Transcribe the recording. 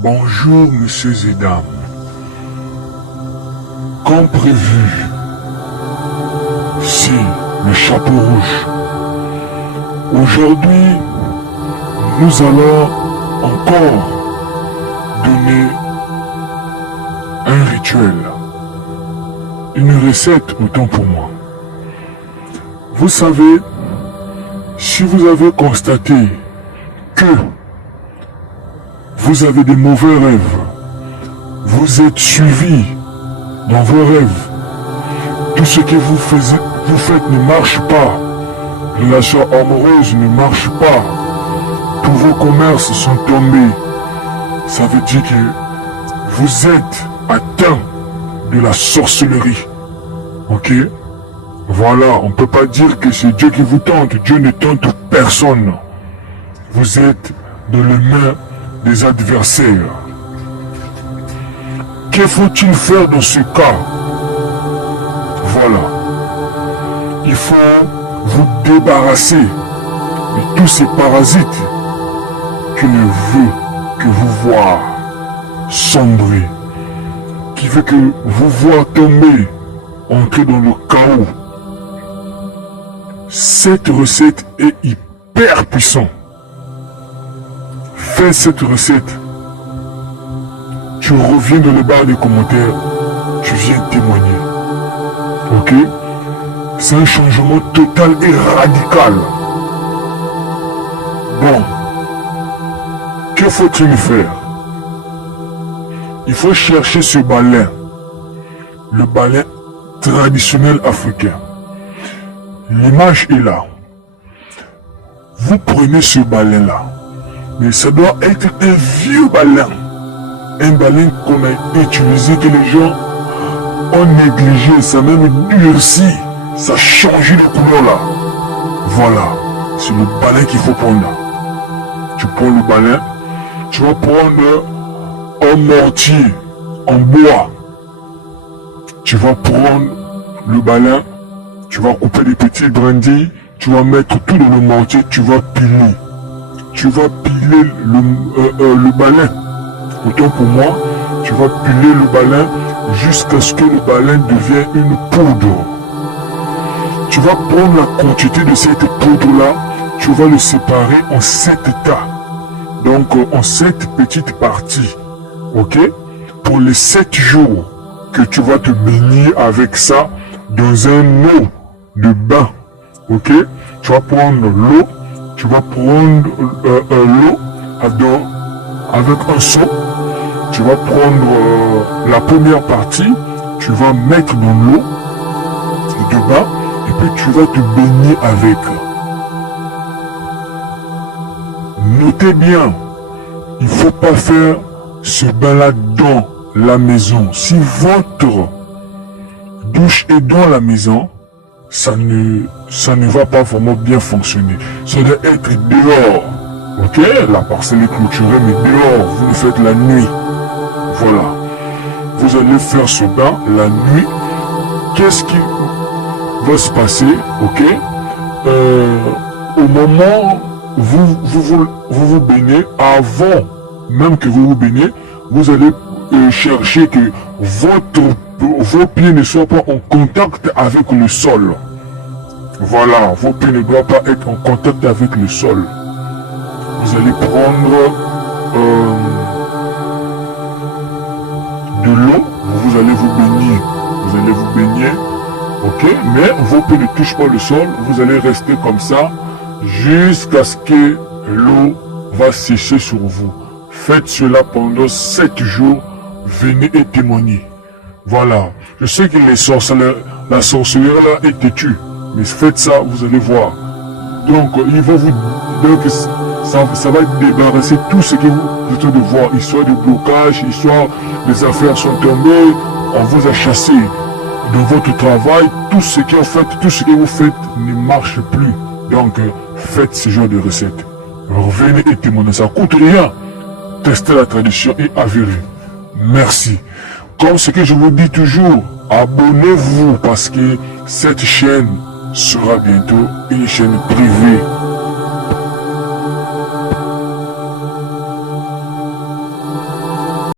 Bonjour, messieurs et dames. Comme prévu, c'est le chapeau rouge. Aujourd'hui, nous allons encore donner un rituel, une recette autant pour moi. Vous savez, si vous avez constaté que vous avez des mauvais rêves, vous êtes suivi dans vos rêves, tout ce que vous faites ne marche pas, relations amoureuses ne marchent pas, tous vos commerces sont tombés, ça veut dire que vous êtes atteint de la sorcellerie. Ok? Voilà, on ne peut pas dire que c'est Dieu qui vous tente, Dieu ne tente personne. Vous êtes dans les mains des adversaires. Que faut-il faire dans ce cas? Voilà. Il faut vous débarrasser de tous ces parasites qui ne veulent que vous voir sombrer, qui veut que vous voir tomber, entrer dans le chaos. Cette recette est hyper puissante. Fais cette recette. Tu reviens dans le bar des commentaires. Tu viens témoigner. Ok? C'est un changement total et radical. Bon. Que faut-il faire? Il faut chercher ce balai. Le balai traditionnel africain. L'image est là. Vous prenez ce balai-là. Mais ça doit être un vieux balein. Un balein qu'on a utilisé, que les gens ont négligé. Ça a même durci. Ça a changé de couleur là. Voilà. C'est le balein qu'il faut prendre. Tu prends le balein. Tu vas prendre un mortier en bois. Tu vas prendre le balein. Tu vas couper des petites brindilles. Tu vas mettre tout dans le mortier. Tu vas piler. Tu vas piler le balein. Autant pour moi, tu vas piler le balein jusqu'à ce que le balein devienne une poudre. Tu vas prendre la quantité de cette poudre-là, tu vas le séparer en 7 tas. Donc en 7 petites parties. Ok? Pour les 7 jours que tu vas te baigner avec ça dans un eau de bain. Ok? Tu vas prendre l'eau. Tu vas prendre l'eau avec un seau. Tu vas prendre la première partie. Tu vas mettre dans l'eau de bain. Et puis tu vas te baigner avec. Notez bien. Il ne faut pas faire ce bain-là dans la maison. Si votre douche est dans la maison, ça ne va pas vraiment bien fonctionner. Ça doit être dehors. Ok? La parcelle est clôturée, mais dehors, vous le faites la nuit. Voilà. Vous allez faire ce bain la nuit. Qu'est-ce qui va se passer? Ok? Au moment où vous baignez, avant même que vous vous baignez, vous allez chercher que vos pieds ne soient pas en contact avec le sol. Voilà, vos pieds ne doivent pas être en contact avec le sol. Vous allez prendre de l'eau, vous allez vous baigner. Vous allez vous baigner, ok? Mais vos pieds ne touchent pas le sol, vous allez rester comme ça jusqu'à ce que l'eau va sécher sur vous. Faites cela pendant 7 jours. venez et témoignez. Voilà, je sais que la sorcellerie là est têtue, mais faites ça, vous allez voir. Donc, il va vous, donc ça va débarrasser tout ce que vous êtes de voir, histoire de blocage, histoire les affaires sont tombées, on vous a chassé de votre travail, tout ce que vous faites ne marche plus. Donc, faites ce genre de recettes. Revenez et témoignez, ça coûte rien. Testez la tradition et avérez. Merci. Comme ce que je vous dis toujours, abonnez-vous parce que cette chaîne sera bientôt une chaîne privée.